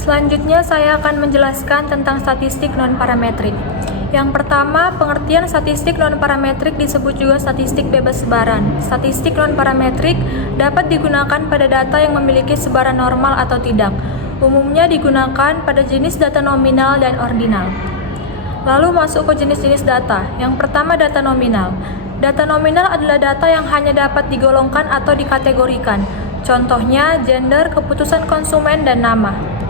Selanjutnya saya akan menjelaskan tentang statistik non-parametrik. Yang pertama, pengertian statistik non-parametrik disebut juga statistik bebas sebaran. Statistik non-parametrik dapat digunakan pada data yang memiliki sebaran normal atau tidak. Umumnya digunakan pada jenis data nominal dan ordinal. Lalu masuk ke jenis-jenis data. Yang pertama, data nominal. Data nominal adalah data yang hanya dapat digolongkan atau dikategorikan. Contohnya, gender, keputusan konsumen, dan nama.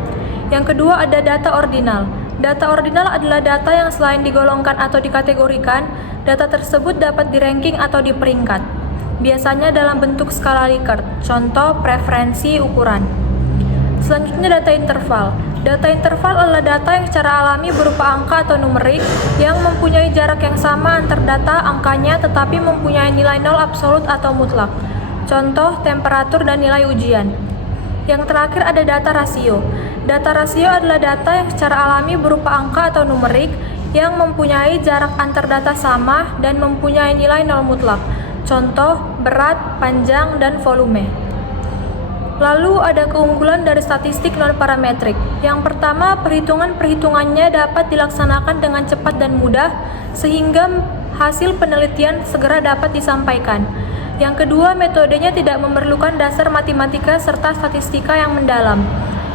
Yang kedua ada data ordinal. Data ordinal adalah data yang selain digolongkan atau dikategorikan, data tersebut dapat di-ranking atau diperingkat. Biasanya dalam bentuk skala Likert, contoh preferensi ukuran. Selanjutnya data interval. Data interval adalah data yang secara alami berupa angka atau numerik yang mempunyai jarak yang sama antar data angkanya tetapi mempunyai nilai nol absolut atau mutlak. Contoh temperatur dan nilai ujian. Yang terakhir ada data rasio. Data rasio adalah data yang secara alami berupa angka atau numerik yang mempunyai jarak antar data sama dan mempunyai nilai nol mutlak. Contoh berat, panjang, dan volume. Lalu ada keunggulan dari statistik non-parametrik. Yang pertama, perhitungannya dapat dilaksanakan dengan cepat dan mudah sehingga hasil penelitian segera dapat disampaikan. Yang kedua, metodenya tidak memerlukan dasar matematika serta statistika yang mendalam.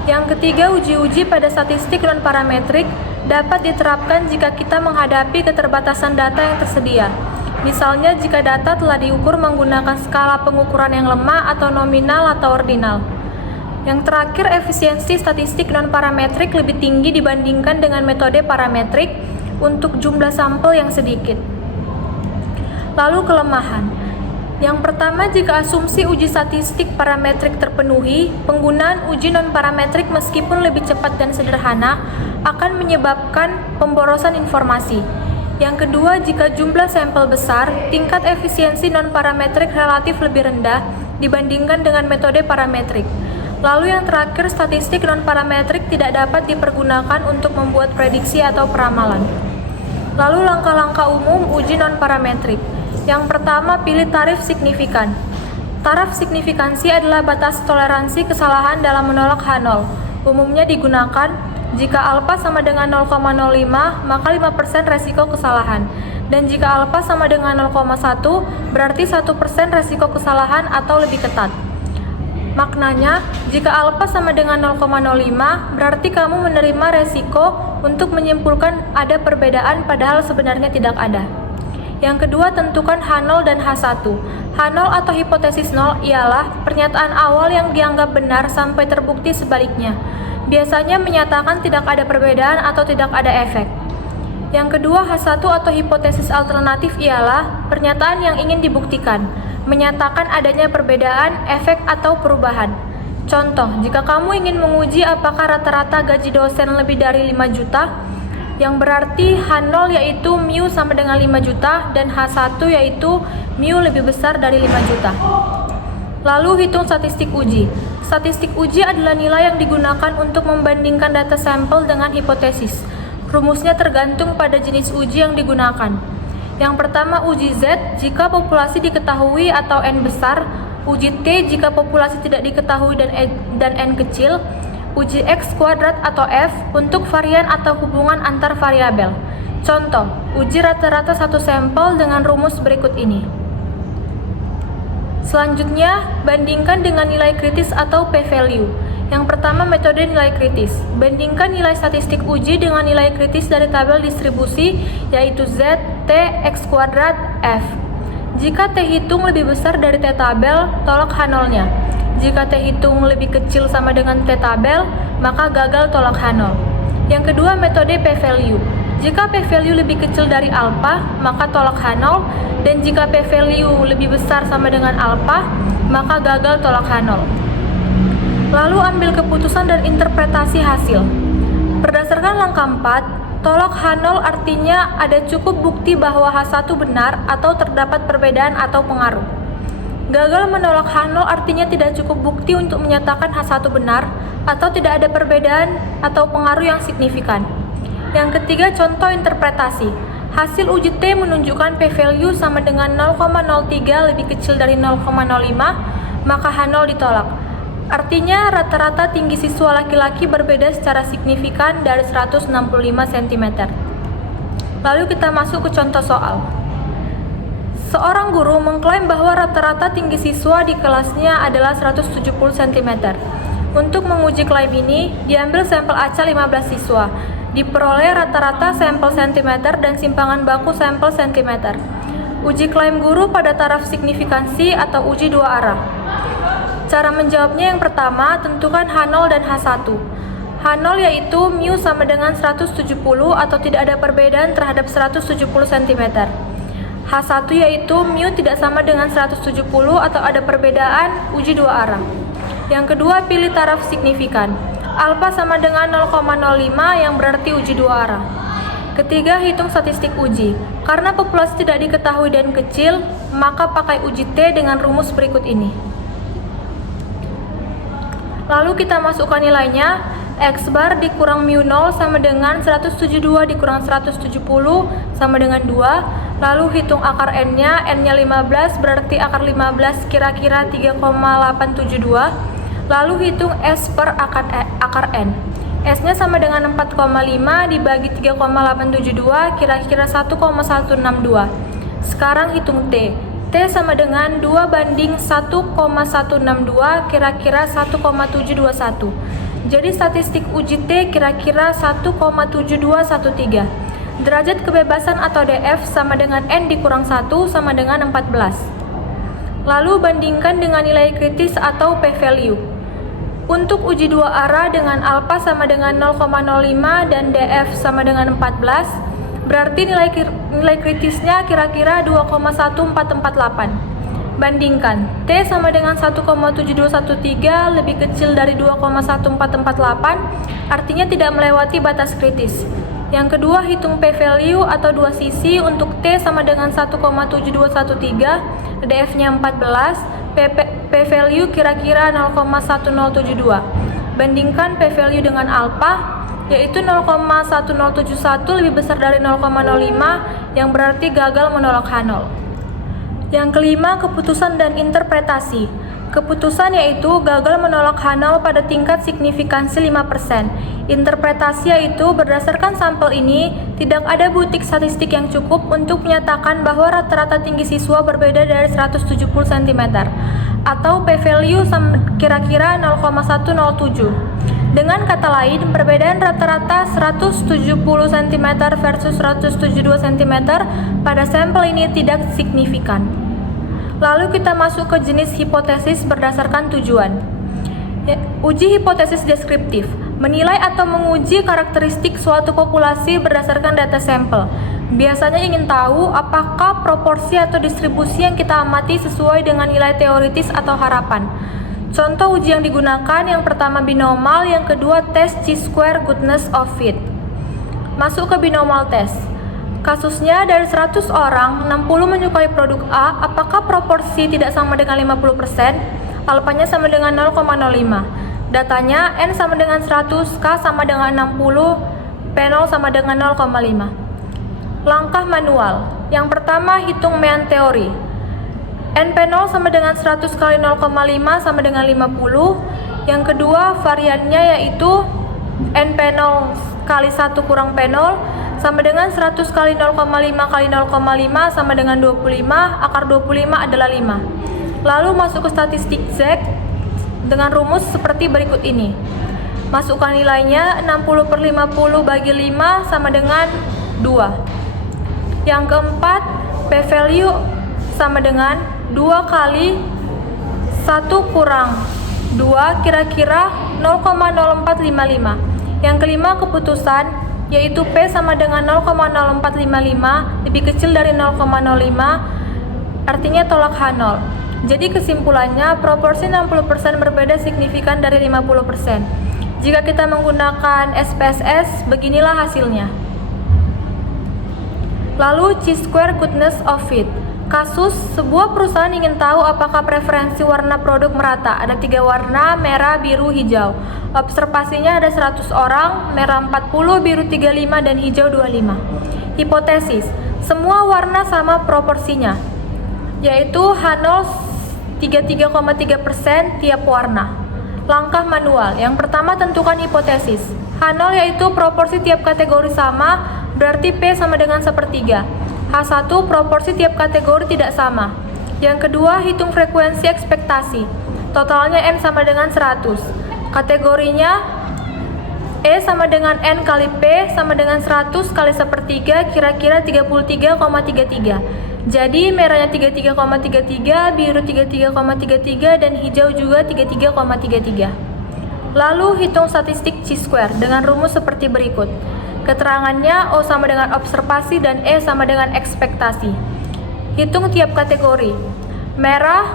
Yang ketiga, uji-uji pada statistik non-parametrik dapat diterapkan jika kita menghadapi keterbatasan data yang tersedia. Misalnya jika data telah diukur menggunakan skala pengukuran yang lemah atau nominal atau ordinal. Yang terakhir, efisiensi statistik non-parametrik lebih tinggi dibandingkan dengan metode parametrik untuk jumlah sampel yang sedikit. Lalu kelemahan. Yang pertama, jika asumsi uji statistik parametrik terpenuhi, penggunaan uji non-parametrik meskipun lebih cepat dan sederhana akan menyebabkan pemborosan informasi. Yang kedua, jika jumlah sampel besar, tingkat efisiensi non-parametrik relatif lebih rendah dibandingkan dengan metode parametrik. Lalu yang terakhir, statistik non-parametrik tidak dapat dipergunakan untuk membuat prediksi atau peramalan. Lalu langkah-langkah umum uji non-parametrik. Yang pertama, pilih tarif signifikan. Taraf signifikansi adalah batas toleransi kesalahan dalam menolak H0. Umumnya digunakan jika alfa sama dengan 0,05, maka 5% resiko kesalahan. Dan jika alfa sama dengan 0,1, berarti 1% resiko kesalahan atau lebih ketat. Maknanya, jika alfa sama dengan 0,05, berarti kamu menerima resiko untuk menyimpulkan ada perbedaan padahal sebenarnya tidak ada. Yang kedua, tentukan H0 dan H1. H0 atau hipotesis 0 ialah pernyataan awal yang dianggap benar sampai terbukti sebaliknya. Biasanya menyatakan tidak ada perbedaan atau tidak ada efek. Yang kedua, H1 atau hipotesis alternatif ialah pernyataan yang ingin dibuktikan, menyatakan adanya perbedaan, efek, atau perubahan. Contoh, jika kamu ingin menguji apakah rata-rata gaji dosen lebih dari 5 juta, yang berarti H0 yaitu mu sama dengan 5 juta dan H1 yaitu mu lebih besar dari 5 juta. Lalu hitung statistik uji. Statistik uji adalah nilai yang digunakan untuk membandingkan data sampel dengan hipotesis. Rumusnya tergantung pada jenis uji yang digunakan. Yang pertama, uji Z jika populasi diketahui atau N besar, uji T jika populasi tidak diketahui dan N kecil, uji X kuadrat atau F untuk varian atau hubungan antar variabel. Contoh, uji rata-rata satu sampel dengan rumus berikut ini. Selanjutnya, bandingkan dengan nilai kritis atau p-value. Yang pertama, metode nilai kritis. Bandingkan nilai statistik uji dengan nilai kritis dari tabel distribusi, yaitu Z, T, X kuadrat, F. Jika T hitung lebih besar dari T tabel, tolak H0-nya. Jika T hitung lebih kecil sama dengan T tabel, maka gagal tolak H0. Yang kedua, metode p-value. Jika p-value lebih kecil dari alpha, maka tolak H0, dan jika p-value lebih besar sama dengan alpha, maka gagal tolak H0. Lalu ambil keputusan dan interpretasi hasil. Berdasarkan langkah 4, tolak H0 artinya ada cukup bukti bahwa H1 benar atau terdapat perbedaan atau pengaruh. Gagal menolak H0 artinya tidak cukup bukti untuk menyatakan H1 benar atau tidak ada perbedaan atau pengaruh yang signifikan. Yang ketiga, contoh interpretasi. Hasil uji T menunjukkan p-value sama dengan 0,03 lebih kecil dari 0,05, maka H0 ditolak. Artinya rata-rata tinggi siswa laki-laki berbeda secara signifikan dari 165 cm. Lalu kita masuk ke contoh soal. Seorang guru mengklaim bahwa rata-rata tinggi siswa di kelasnya adalah 170 cm. Untuk menguji klaim ini, diambil sampel acak 15 siswa. Diperoleh rata-rata sampel cm dan simpangan baku sampel cm. Uji klaim guru pada taraf signifikansi atau uji dua arah. Cara menjawabnya yang pertama, tentukan H0 dan H1. H0 yaitu mu sama dengan 170 atau tidak ada perbedaan terhadap 170 cm. H1 yaitu mu tidak sama dengan 170 atau ada perbedaan, uji dua arah. Yang kedua, pilih taraf signifikan. Alfa sama dengan 0,05 yang berarti uji dua arah. Ketiga, hitung statistik uji. Karena populasi tidak diketahui dan kecil, maka pakai uji T dengan rumus berikut ini. Lalu kita masukkan nilainya. X bar dikurang mu 0 sama dengan 172 dikurang 170 sama dengan 2. Lalu hitung akar n-nya. N-nya 15 berarti akar 15 kira-kira 3,872. Lalu hitung S per akar n. S-nya sama dengan 4,5 dibagi 3,872 kira-kira 1,162. Sekarang hitung T. T sama dengan 2 banding 1,162 kira-kira 1,721. Jadi statistik uji T kira-kira 1,7213. Derajat kebebasan atau DF sama dengan N dikurang 1 sama dengan 14. Lalu bandingkan dengan nilai kritis atau p-value. Untuk uji dua arah dengan alfa sama dengan 0,05 dan DF sama dengan 14, berarti nilai kritisnya kira-kira 2,1448. Bandingkan, T sama dengan 1,7213 lebih kecil dari 2,1448, artinya tidak melewati batas kritis. Yang kedua, hitung p-value atau dua sisi untuk T sama dengan 1,7213, DF-nya 14, p-value kira-kira 0,1072. Bandingkan p-value dengan alpha, yaitu 0,1071 lebih besar dari 0,05 yang berarti gagal menolak H0. Yang kelima, keputusan dan interpretasi. Keputusan yaitu gagal menolak H0 pada tingkat signifikansi 5%. Interpretasi yaitu berdasarkan sampel ini tidak ada bukti statistik yang cukup untuk menyatakan bahwa rata-rata tinggi siswa berbeda dari 170 cm atau p-value kira-kira 0,107. Dengan kata lain, perbedaan rata-rata 170 cm versus 172 cm pada sampel ini tidak signifikan. Lalu kita masuk ke jenis hipotesis berdasarkan tujuan. Uji hipotesis deskriptif, menilai atau menguji karakteristik suatu populasi berdasarkan data sampel. Biasanya ingin tahu apakah proporsi atau distribusi yang kita amati sesuai dengan nilai teoritis atau harapan. Contoh uji yang digunakan, yang pertama binomal, yang kedua tes chi-square goodness of fit. Masuk ke binomal test. Kasusnya dari 100 orang, 60 menyukai produk A, apakah proporsi tidak sama dengan 50%? Alfanya sama dengan 0,05. Datanya N sama dengan 100, K sama dengan 60, P0 sama dengan 0,5. Langkah manual. Yang pertama, hitung mean teori. NP0 sama dengan 100 kali 0,5 sama dengan 50. Yang kedua, variannya yaitu NP0 kali 1 kurang P0 sama dengan 100 kali 0,5 kali 0,5 sama dengan 25, akar 25 adalah 5. Lalu masuk ke statistik Z dengan rumus seperti berikut ini. Masukkan nilainya, 60 per 50 bagi 5 sama dengan 2. Yang keempat, p-value sama dengan 2 kali 1 kurang 2 kira-kira 0,0455. Yang kelima, keputusan yaitu P sama dengan 0,0455 lebih kecil dari 0,05, artinya tolak H0. Jadi kesimpulannya, proporsi 60% berbeda signifikan dari 50%. Jika kita menggunakan SPSS, beginilah hasilnya. Lalu chi-square goodness of fit. Kasus, sebuah perusahaan ingin tahu apakah preferensi warna produk merata. Ada 3 warna, merah, biru, hijau. Observasinya ada 100 orang, merah 40, biru 35, dan hijau 25. Hipotesis, semua warna sama proporsinya, yaitu H0 33,3% tiap warna. Langkah manual. Yang pertama, tentukan hipotesis. H0 yaitu proporsi tiap kategori sama, berarti P sama dengan sepertiga. H1 proporsi tiap kategori tidak sama. Yang kedua, hitung frekuensi ekspektasi. Totalnya N sama dengan 100. Kategorinya E sama dengan N kali P sama dengan 100 kali sepertiga, kira-kira 33,33. Jadi merahnya 33,33, biru 33,33, dan hijau juga 33,33. Lalu hitung statistik chi-square dengan rumus seperti berikut. Keterangannya O sama dengan observasi dan E sama dengan ekspektasi. Hitung tiap kategori. Merah,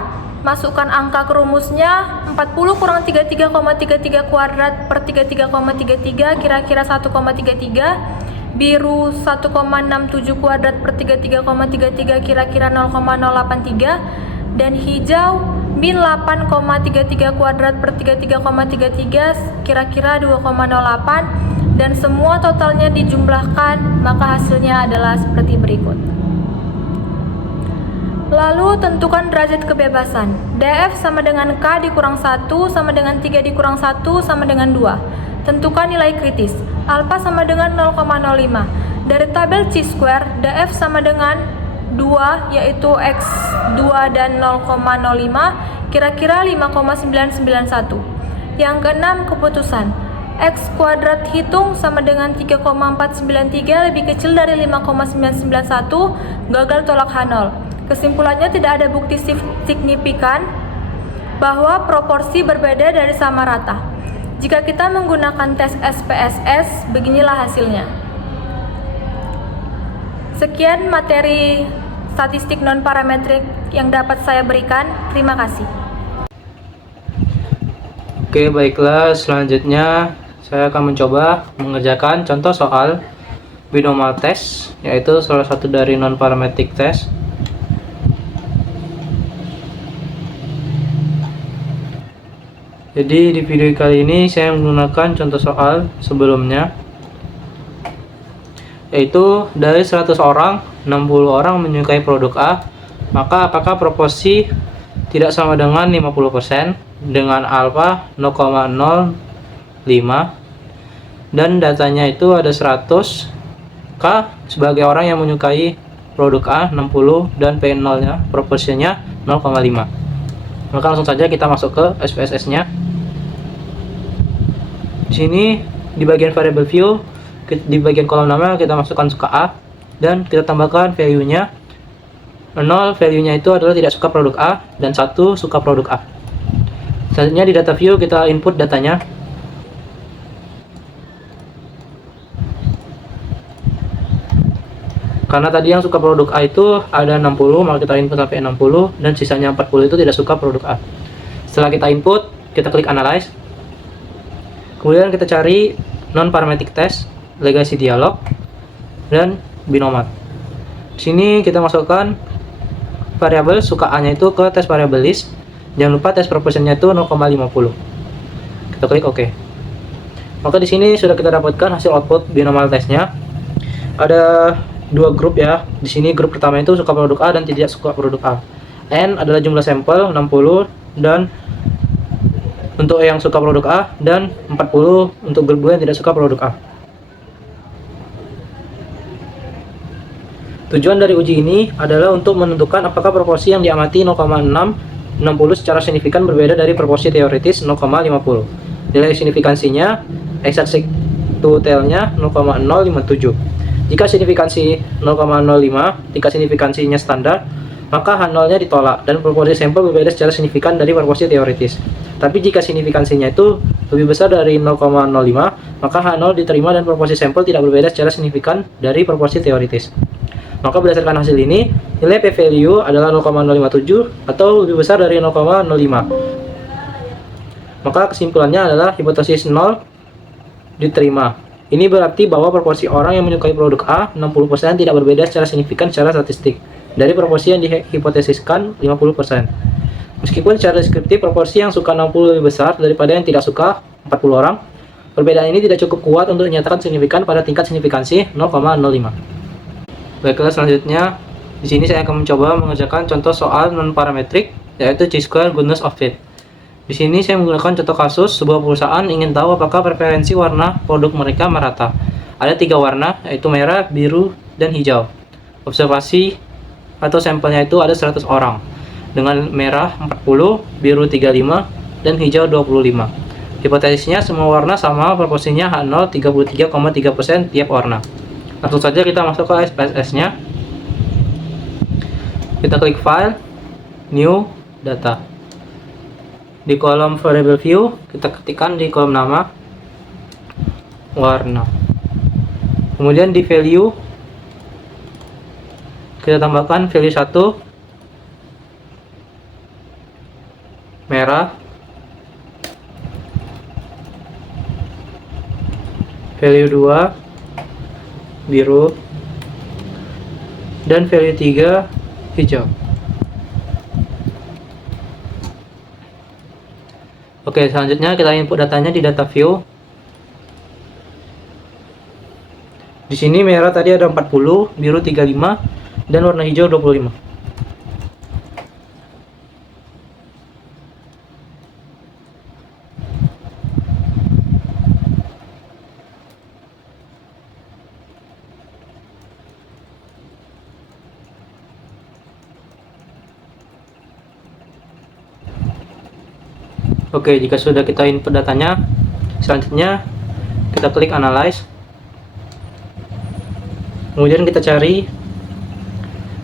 masukkan angka ke rumusnya, 40 kurang 33,33 kuadrat per 33,33, kira-kira 1,33. Biru 1,67 kuadrat per 33,33, kira-kira 0,083. Dan hijau min 8,33 kuadrat per 33,33, kira-kira 2,08. Dan semua totalnya dijumlahkan, maka hasilnya adalah seperti berikut. Lalu tentukan derajat kebebasan. DF sama dengan K dikurang 1 sama dengan 3 dikurang 1 sama dengan 2. Tentukan nilai kritis. Alpha sama dengan 0,05. Dari tabel chi-square, DF sama dengan 2, yaitu X2 dan 0,05, kira-kira 5,991. Yang keenam, keputusan. X kuadrat hitung sama dengan 3,493 lebih kecil dari 5,991, gagal tolak H0. Kesimpulannya tidak ada bukti signifikan bahwa proporsi berbeda dari sama rata. Jika kita menggunakan tes SPSS, beginilah hasilnya. Sekian materi statistik non-parametrik yang dapat saya berikan. Terima kasih. Oke, baiklah, selanjutnya saya akan mencoba mengerjakan contoh soal binomal test, yaitu salah satu dari non-parametric test. Jadi di video kali ini saya menggunakan contoh soal sebelumnya, yaitu dari 100 orang, 60 orang menyukai produk A, maka apakah proporsi tidak sama dengan 50% dengan alfa 0,05, dan datanya itu ada 100 K sebagai orang yang menyukai produk A 60 dan P0 nya proporsinya 0,5. Maka langsung saja kita masuk ke SPSS-nya. Di sini di bagian variable view, di bagian kolom nama kita masukkan suka A dan kita tambahkan value-nya. 0 value-nya itu adalah tidak suka produk A dan 1 suka produk A. Selanjutnya di data view kita input datanya. Karena tadi yang suka produk A itu ada 60, maka kita input sampai 60 dan sisanya 40 itu tidak suka produk A. Setelah kita input, kita klik analyze. Kemudian kita cari non-parametric test, legacy dialog, dan binomal. Di sini kita masukkan variabel suka A-nya itu ke test variable list. Jangan lupa test proportionnya itu 0,50. Kita klik OK. Maka di sini sudah kita dapatkan hasil output binomal testnya. Ada dua grup ya. Di sini grup pertama itu suka produk A dan tidak suka produk A. N adalah jumlah sampel 60 dan untuk yang suka produk A, dan 40 untuk grup 2 yang tidak suka produk A. Tujuan dari uji ini adalah untuk menentukan apakah proporsi yang diamati 0,660 secara signifikan berbeda dari proporsi teoritis 0,50. Nilai signifikansinya exact to tail-nya 0,057. Jika signifikansi 0,05, jika signifikansinya standar, maka H0-nya ditolak dan proporsi sampel berbeda secara signifikan dari proporsi teoritis. Tapi jika signifikansinya itu lebih besar dari 0,05, maka H0 diterima dan proporsi sampel tidak berbeda secara signifikan dari proporsi teoritis. Maka berdasarkan hasil ini, nilai p-value adalah 0,057 atau lebih besar dari 0,05. Maka kesimpulannya adalah hipotesis 0 diterima. Ini berarti bahwa proporsi orang yang menyukai produk A 60% tidak berbeda secara signifikan secara statistik dari proporsi yang dihipotesiskan 50%. Meskipun secara deskriptif proporsi yang suka 60 lebih besar daripada yang tidak suka 40 orang, perbedaan ini tidak cukup kuat untuk dinyatakan signifikan pada tingkat signifikansi 0,05. Baiklah, selanjutnya di sini saya akan mencoba mengerjakan contoh soal non parametrik, yaitu chi-square goodness of fit. Di sini saya menggunakan contoh kasus sebuah perusahaan ingin tahu apakah preferensi warna produk mereka merata. Ada 3 warna, yaitu merah, biru, dan hijau. Observasi atau sampelnya itu ada 100 orang dengan merah 40, biru 35, dan hijau 25. Hipotesisnya semua warna sama proporsinya H0 33,3% tiap warna. Langsung saja kita masuk ke SPSS-nya. Kita klik File, New, Data. Di kolom Variable View, kita ketikkan di kolom nama warna. Kemudian di Value, kita tambahkan value 1 merah, value 2 biru, dan value 3 hijau. Oke, selanjutnya kita input datanya di data view. Di sini merah tadi ada 40, biru 35, dan warna hijau 25. Oke, jika sudah kita input datanya, selanjutnya kita klik Analyze. Kemudian kita cari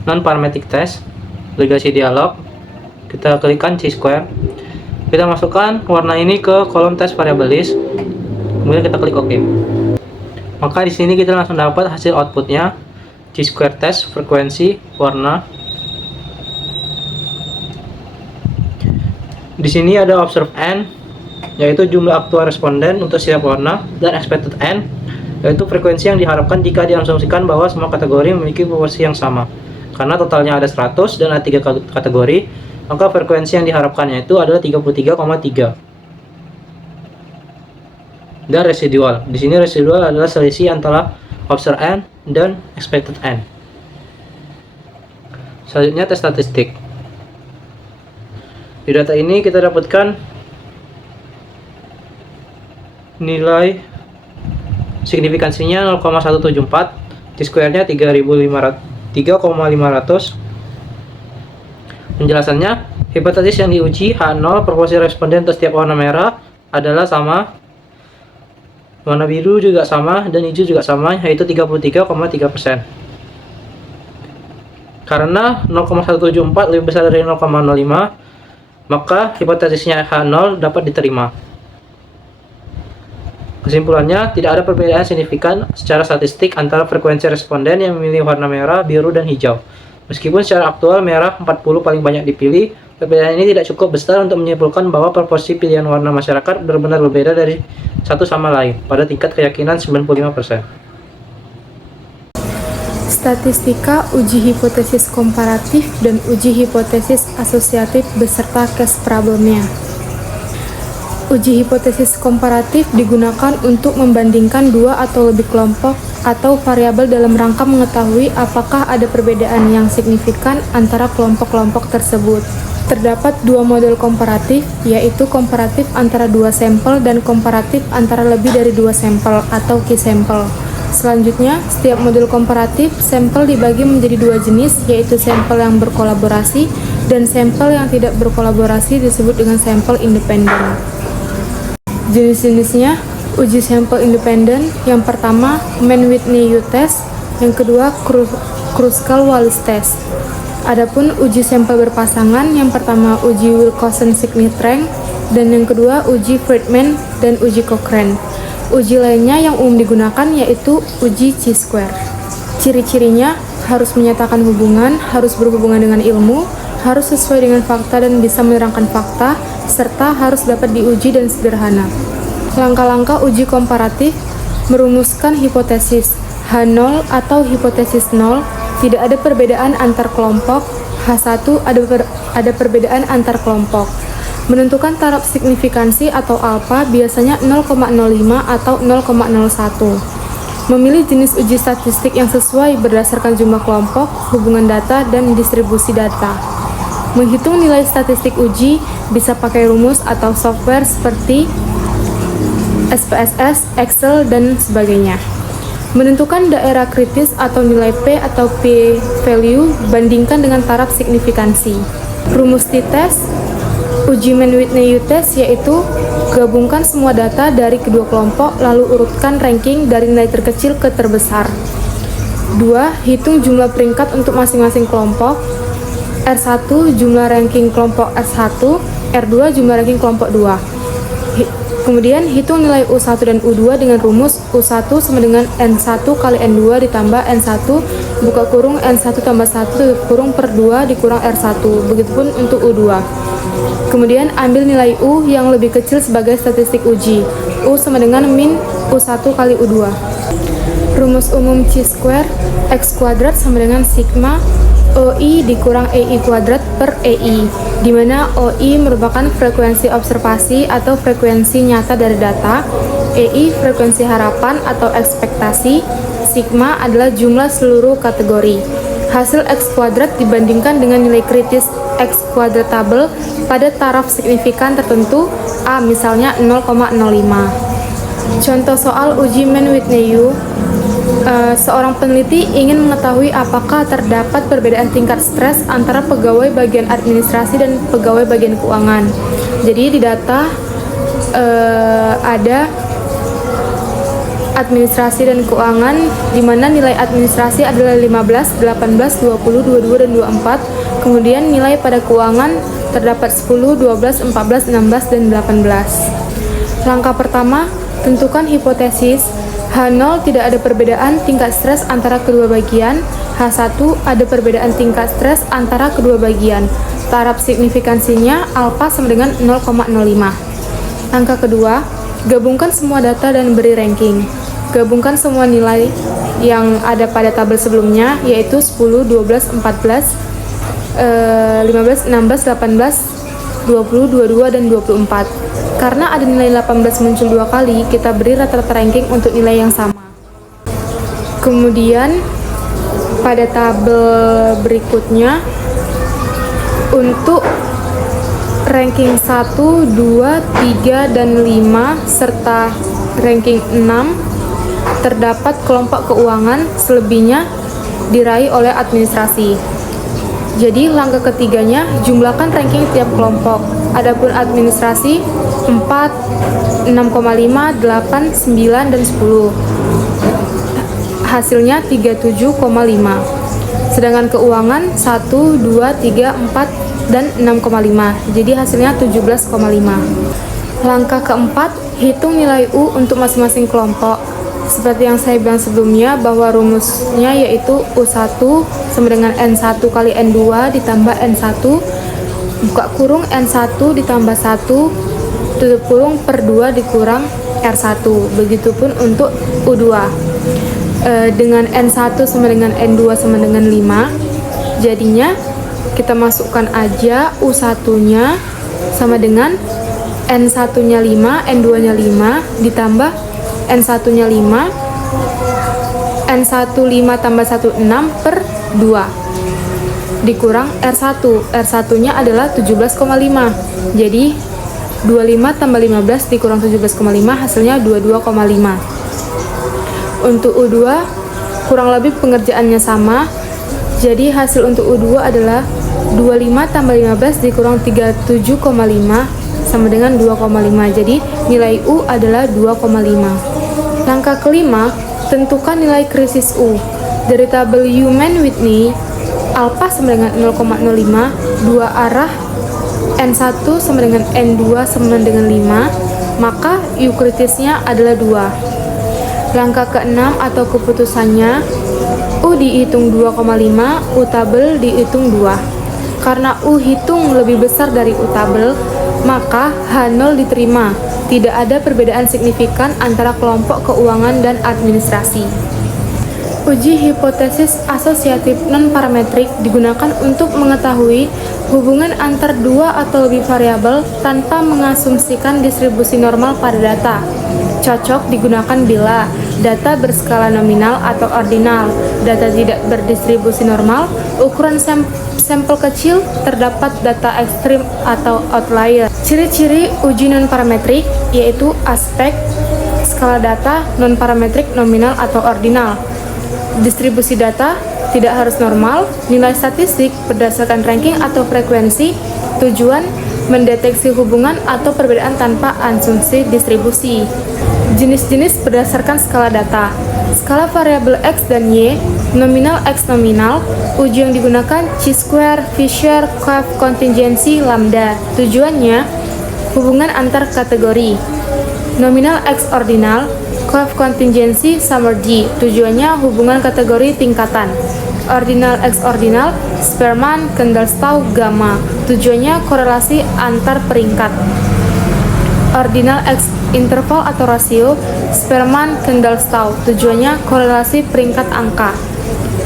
Non-Parametric Test, Legacy Dialog. Kita klikkan Chi-square. Kita masukkan warna ini ke kolom Test Variable List. Kemudian kita klik OK. Maka di sini kita langsung dapat hasil outputnya, Chi-square test, frekuensi, warna. Di sini ada observe N, yaitu jumlah aktual responden untuk setiap warna, dan expected N, yaitu frekuensi yang diharapkan jika diasumsikan bahwa semua kategori memiliki proporsi yang sama. Karena totalnya ada 100 dan ada 3 kategori, maka frekuensi yang diharapkannya itu adalah 33,3. Dan residual. Di sini residual adalah selisih antara observe N dan expected N. Selanjutnya tes statistik. Di data ini kita dapatkan nilai signifikansinya 0,174, Chi-square-nya 3,500. Penjelasannya, hipotesis yang diuji H0 proporsi responden untuk setiap warna merah adalah sama, warna biru juga sama, dan hijau juga sama, yaitu 33,3%. Karena 0,174 lebih besar dari 0,05, maka hipotesisnya H0 dapat diterima. Kesimpulannya, tidak ada perbedaan signifikan secara statistik antara frekuensi responden yang memilih warna merah, biru, dan hijau. Meskipun secara aktual merah 40 paling banyak dipilih, perbedaan ini tidak cukup besar untuk menyimpulkan bahwa proporsi pilihan warna masyarakat benar-benar berbeda dari satu sama lain pada tingkat keyakinan 95%. Statistika, uji hipotesis komparatif, dan uji hipotesis asosiatif beserta case problemnya. Uji hipotesis komparatif digunakan untuk membandingkan 2 atau lebih kelompok atau variabel dalam rangka mengetahui apakah ada perbedaan yang signifikan antara kelompok-kelompok tersebut. Terdapat 2 model komparatif, yaitu komparatif antara 2 sampel dan komparatif antara lebih dari 2 sampel atau K-sampel. Selanjutnya, setiap model komparatif, sampel dibagi menjadi 2 jenis, yaitu sampel yang berkolaborasi dan sampel yang tidak berkolaborasi disebut dengan sampel independen. Jenis-jenisnya, uji sampel independen, yang pertama Mann-Whitney U-test, yang kedua Kruskal-Wallis test. Adapun uji sampel berpasangan, yang pertama uji Wilcoxon-Signit-Rank, dan yang kedua uji Friedman dan uji Cochrane. Uji lainnya yang umum digunakan yaitu uji Chi-square. Ciri-cirinya harus menyatakan hubungan, harus berhubungan dengan ilmu, harus sesuai dengan fakta dan bisa menerangkan fakta, serta harus dapat diuji dan sederhana. Langkah-langkah uji komparatif: merumuskan hipotesis H0 atau hipotesis 0, tidak ada perbedaan antar kelompok. H1 ada perbedaan antar kelompok. Menentukan taraf signifikansi atau alfa, biasanya 0,05 atau 0,01. Memilih jenis uji statistik yang sesuai berdasarkan jumlah kelompok, hubungan data, dan distribusi data. Menghitung nilai statistik uji bisa pakai rumus atau software seperti SPSS, Excel, dan sebagainya. Menentukan daerah kritis atau nilai P atau P-value bandingkan dengan taraf signifikansi. Rumus t-test, uji Mann-Whitney U-test yaitu gabungkan semua data dari kedua kelompok lalu urutkan ranking dari nilai terkecil ke terbesar. 2. Hitung jumlah peringkat untuk masing-masing kelompok. R1 jumlah ranking kelompok S1, R2 jumlah ranking kelompok 2. Kemudian hitung nilai U1 dan U2 dengan rumus U1 sama dengan N1 kali N2 ditambah N1 buka kurung N1 tambah 1 tutup kurung per 2 dikurang R1. Begitupun untuk U2. Kemudian ambil nilai U yang lebih kecil sebagai statistik uji. U sama dengan min U1 kali U2. Rumus umum chi-square X kuadrat sama dengan sigma OI dikurang EI kuadrat per EI, di mana OI merupakan frekuensi observasi atau frekuensi nyata dari data, EI frekuensi harapan atau ekspektasi, sigma adalah jumlah seluruh kategori. Hasil X kuadrat dibandingkan dengan nilai kritis X kuadratable pada taraf signifikan tertentu, A misalnya 0,05. Contoh soal uji Mann-Whitney U. Seorang peneliti ingin mengetahui apakah terdapat perbedaan tingkat stres antara pegawai bagian administrasi dan pegawai bagian keuangan. Jadi di data ada administrasi dan keuangan di mana nilai administrasi adalah 15, 18, 20, 22, dan 24. Kemudian nilai pada keuangan terdapat 10, 12, 14, 16, dan 18. Langkah pertama, tentukan hipotesis. H0 tidak ada perbedaan tingkat stres antara kedua bagian. H1 ada perbedaan tingkat stres antara kedua bagian. Taraf signifikansinya alfa sama dengan 0,05. Langkah kedua, gabungkan semua data dan beri ranking. Gabungkan semua nilai yang ada pada tabel sebelumnya, yaitu 10, 12, 14, 15, 16, 18, 20, 22, dan 24. Karena ada nilai 18 muncul dua kali, kita beri rata-rata ranking untuk nilai yang sama. Kemudian pada tabel berikutnya untuk ranking 1, 2, 3, dan 5 serta ranking 6 terdapat kelompok keuangan, selebihnya diraih oleh administrasi. Jadi langkah ketiganya, jumlahkan ranking tiap kelompok. Adapun administrasi 4, 6,5, 8, 9, dan 10. Hasilnya 37,5. Sedangkan keuangan 1, 2, 3, 4, dan 6,5. Jadi hasilnya 17,5. Langkah keempat, hitung nilai U untuk masing-masing kelompok. Seperti yang saya bilang sebelumnya bahwa rumusnya yaitu U1 sama dengan N1 kali N2 ditambah N1 buka kurung N1 ditambah 1 tutup kurung per 2 dikurang R1. Begitupun untuk U2. Dengan N1 sama dengan N2 sama dengan 5. Jadinya kita masukkan aja U1-nya sama dengan N1-nya 5, N2-nya 5 ditambah N1-nya 5, N1 5 tambah 1 6 per 2 dikurang R1. R1-nya adalah 17,5. Jadi 25 tambah 15 dikurang 17,5 hasilnya 22,5. Untuk U2 kurang lebih pengerjaannya sama. Jadi hasil untuk U2 adalah 25 tambah 15 dikurang 37,5 sama dengan 2,5. Jadi nilai U adalah 2,5. Langkah kelima, tentukan nilai krisis U. Dari tabel U Mann-Whitney, alfa sama dengan 0,05, dua arah N1 sama dengan N2 sama dengan 5, maka U kritisnya adalah 2. Langkah keenam atau keputusannya, U dihitung 2,5, U tabel dihitung 2. Karena U hitung lebih besar dari U tabel, maka H0 diterima. Tidak ada perbedaan signifikan antara kelompok keuangan dan administrasi. Uji hipotesis asosiatif non-parametrik digunakan untuk mengetahui hubungan antar dua atau lebih variabel tanpa mengasumsikan distribusi normal pada data. Cocok digunakan bila data berskala nominal atau ordinal, data tidak berdistribusi normal, ukuran sampel sampel kecil terdapat data ekstrim atau outlier. Ciri-ciri uji non-parametrik yaitu aspek, skala data, non-parametrik, nominal atau ordinal. Distribusi data tidak harus normal, nilai statistik berdasarkan ranking atau frekuensi, tujuan mendeteksi hubungan atau perbedaan tanpa asumsi distribusi. Jenis-jenis berdasarkan skala data. Skala variabel X dan Y, nominal X nominal, uji yang digunakan chi-square, Fisher, curve, kontingensi, lambda. Tujuannya, hubungan antar kategori. Nominal X ordinal, curve kontingensi, Summer-G. Tujuannya, hubungan kategori tingkatan. Ordinal X ordinal, Spearman, Kendall-Stau, gamma. Tujuannya, korelasi antar peringkat. Ordinal X interval atau rasio, Spearman, Kendall-Stau. Tujuannya korelasi peringkat angka.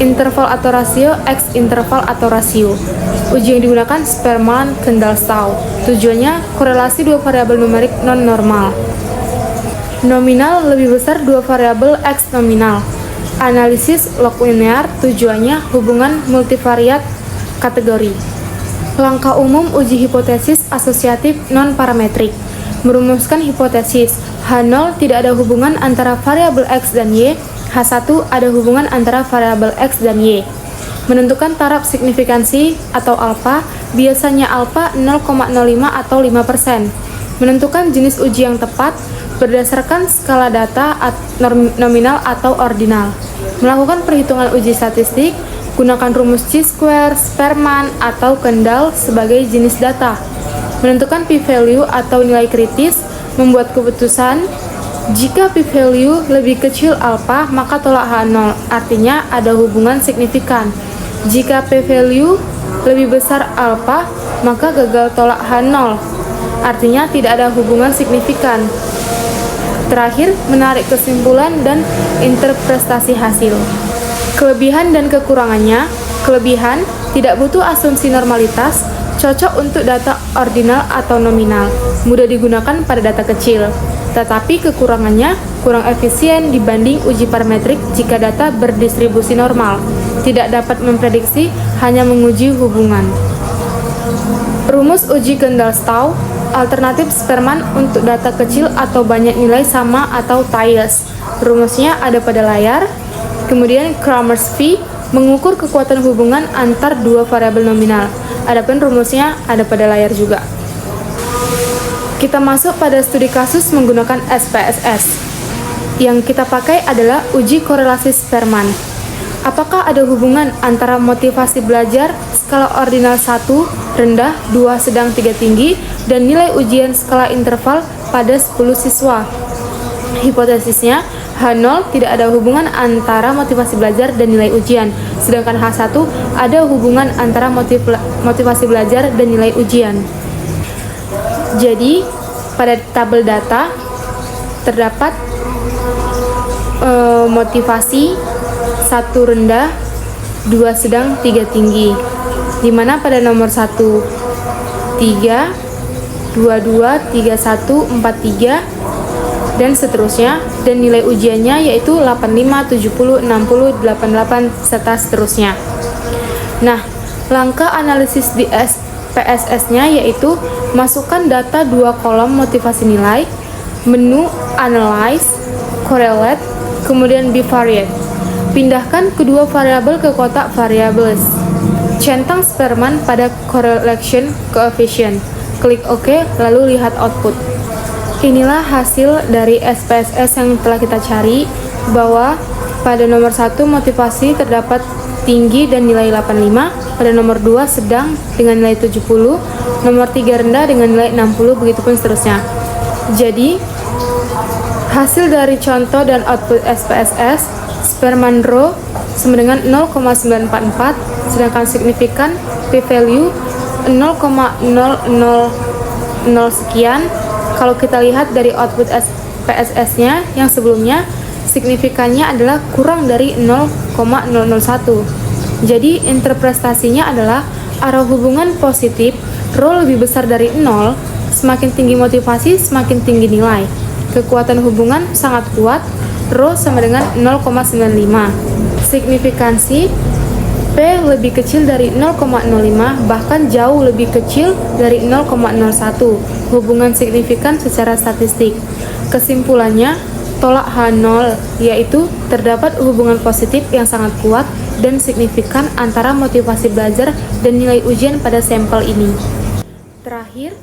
Interval atau rasio, X interval atau rasio. Uji yang digunakan Spearman, Kendall-Stau. Tujuannya korelasi dua variabel numerik non-normal. Nominal lebih besar dua variabel X nominal. Analisis log linear. Tujuannya hubungan multivariat kategori. Langkah umum uji hipotesis asosiatif non-parametrik. Merumuskan hipotesis H0 tidak ada hubungan antara variabel X dan Y, H1 ada hubungan antara variabel X dan Y. Menentukan taraf signifikansi atau alfa, biasanya alfa 0,05 atau 5%. Menentukan jenis uji yang tepat berdasarkan skala data nominal atau ordinal. Melakukan perhitungan uji statistik, gunakan rumus chi-square, Spearman, atau Kendall sebagai jenis data. Menentukan p-value atau nilai kritis, membuat keputusan jika p-value lebih kecil alfa maka tolak H0, artinya ada hubungan signifikan. Jika p-value lebih besar alfa maka gagal tolak H0, artinya tidak ada hubungan signifikan. Terakhir, menarik kesimpulan dan interpretasi hasil. Kelebihan dan kekurangannya. Kelebihan, tidak butuh asumsi normalitas, cocok untuk data ordinal atau nominal, mudah digunakan pada data kecil. Tetapi kekurangannya, kurang efisien dibanding uji parametrik jika data berdistribusi normal, tidak dapat memprediksi, hanya menguji hubungan. Rumus uji Kendall-Stau, alternatif Spearman untuk data kecil atau banyak nilai sama atau Thayes. Rumusnya ada pada layar. Kemudian Cramer's V, mengukur kekuatan hubungan antar dua variabel nominal. Adapun rumusnya ada pada layar juga. Kita masuk pada studi kasus menggunakan SPSS. Yang kita pakai adalah uji korelasi Spearman. Apakah ada hubungan antara motivasi belajar skala ordinal 1 rendah, 2 sedang, 3 tinggi dan nilai ujian skala interval pada 10 siswa? Hipotesisnya, H0 tidak ada hubungan antara motivasi belajar dan nilai ujian, sedangkan H1 ada hubungan antara motivasi belajar dan nilai ujian. Jadi, pada tabel data terdapat motivasi 1 rendah, 2 sedang, 3 tinggi. Di mana pada nomor 1 3, 22, 31, 43 dan seterusnya, dan nilai ujiannya yaitu 85, 70, 60, 88 serta seterusnya. Nah, langkah analisis di SPSS-nya yaitu masukkan data 2 kolom motivasi nilai, menu analyze, correlate, kemudian bivariate. Pindahkan kedua variabel ke kotak variables. Centang Spearman pada correlation coefficient. Klik OK, lalu lihat output. Inilah hasil dari SPSS yang telah kita cari, bahwa pada nomor 1 motivasi terdapat tinggi dan nilai 85, pada nomor 2 sedang dengan nilai 70, nomor 3 rendah dengan nilai 60, begitupun seterusnya. Jadi, hasil dari contoh dan output SPSS, Spearman Rho sama dengan 0,944, sedangkan signifikan p-value 0,000 sekian. Kalau kita lihat dari output SPSS-nya yang sebelumnya, signifikannya adalah kurang dari 0,001. Jadi interpretasinya adalah arah hubungan positif, Rho lebih besar dari 0, semakin tinggi motivasi, semakin tinggi nilai. Kekuatan hubungan sangat kuat, Rho sama dengan 0,95. Signifikansi P lebih kecil dari 0,05, bahkan jauh lebih kecil dari 0,01. Hubungan signifikan secara statistik. Kesimpulannya, tolak H0, yaitu terdapat hubungan positif yang sangat kuat dan signifikan antara motivasi belajar dan nilai ujian pada sampel ini. Terakhir,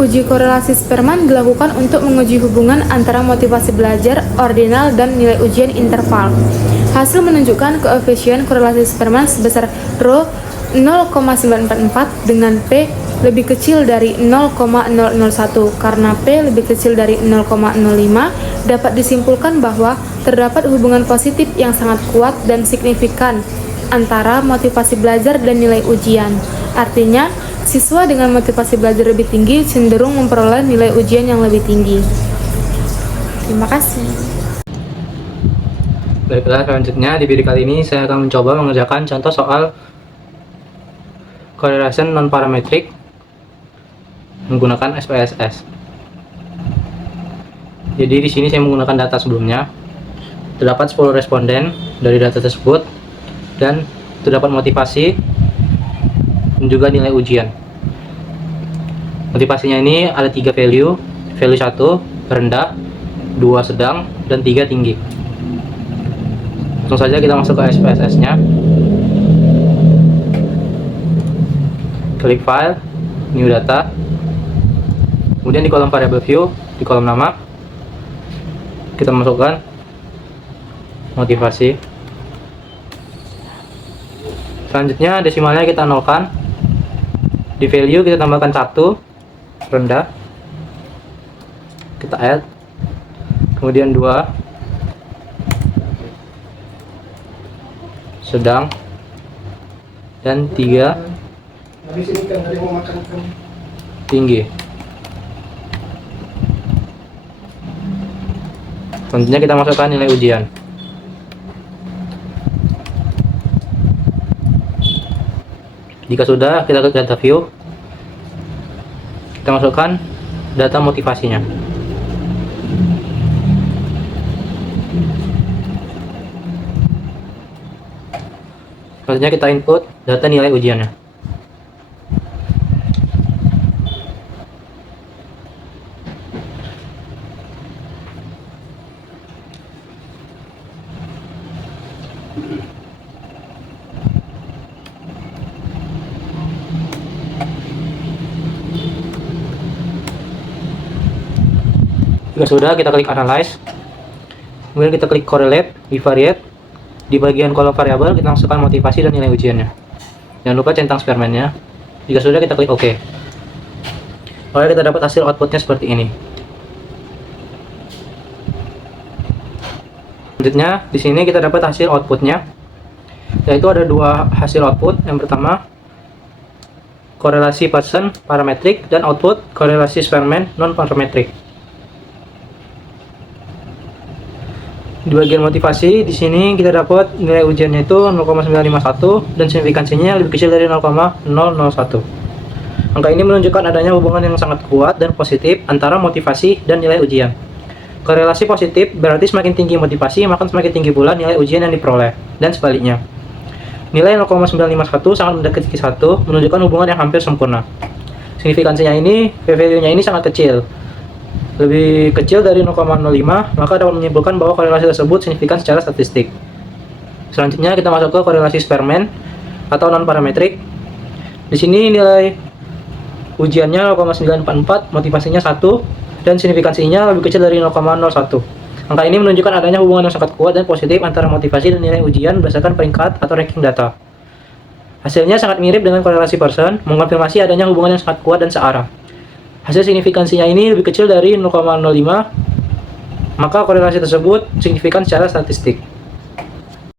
uji korelasi Spearman dilakukan untuk menguji hubungan antara motivasi belajar ordinal dan nilai ujian interval. Hasil menunjukkan koefisien korelasi Spearman sebesar ρ 0,944 dengan P lebih kecil dari 0,001. Karena P lebih kecil dari 0,05, dapat disimpulkan bahwa terdapat hubungan positif yang sangat kuat dan signifikan antara motivasi belajar dan nilai ujian. Artinya, siswa dengan motivasi belajar lebih tinggi cenderung memperoleh nilai ujian yang lebih tinggi. Terima kasih. Baiklah, selanjutnya di video kali ini saya akan mencoba mengerjakan contoh soal correlation non-parametric menggunakan SPSS. Jadi di sini saya menggunakan data sebelumnya. Terdapat 10 responden dari data tersebut dan terdapat motivasi dan juga nilai ujian. Motivasinya ini ada 3 value 1 rendah, 2 sedang, dan 3 tinggi. Langsung saja kita masuk ke SPSS-nya. Klik file, new data. Kemudian di kolom variable view, di kolom nama, kita masukkan motivasi. Selanjutnya desimalnya kita nolkan. Di value kita tambahkan 1 rendah. Kita add. Kemudian 2 sedang, dan 3 tinggi. Selanjutnya kita masukkan nilai ujian. Jika sudah, kita ke data view, kita masukkan data motivasinya. Selanjutnya kita input data nilai ujiannya. Jika sudah, kita klik analyze. Kemudian kita klik correlate, bivariate. Di bagian kolom variabel kita masukkan motivasi dan nilai ujiannya. Jangan lupa centang Spearman-nya. Jika sudah, kita klik OK. Lalu kita dapat hasil outputnya seperti ini. Selanjutnya, di sini kita dapat hasil outputnya, yaitu ada 2 hasil output. Yang pertama, korelasi Pearson parametrik, dan output korelasi Spearman non parametrik. Di bagian motivasi, di sini kita dapat nilai ujiannya itu 0,951 dan signifikansinya lebih kecil dari 0,001. Angka ini menunjukkan adanya hubungan yang sangat kuat dan positif antara motivasi dan nilai ujian. Korelasi positif berarti semakin tinggi motivasi, maka semakin tinggi pula nilai ujian yang diperoleh, dan sebaliknya. Nilai 0,951 sangat mendekati 1, menunjukkan hubungan yang hampir sempurna. Signifikansinya ini, p-value-nya ini sangat kecil. Lebih kecil dari 0,05, maka dapat menyimpulkan bahwa korelasi tersebut signifikan secara statistik. Selanjutnya kita masuk ke korelasi Spearman atau non-parametrik. Di sini nilai ujiannya 0,944, motivasinya 1, dan signifikansinya lebih kecil dari 0,01. Angka ini menunjukkan adanya hubungan yang sangat kuat dan positif antara motivasi dan nilai ujian berdasarkan peringkat atau ranking data. Hasilnya sangat mirip dengan korelasi Pearson, mengonfirmasi adanya hubungan yang sangat kuat dan searah. Hasil signifikansinya ini lebih kecil dari 0,05, maka korelasi tersebut signifikan secara statistik.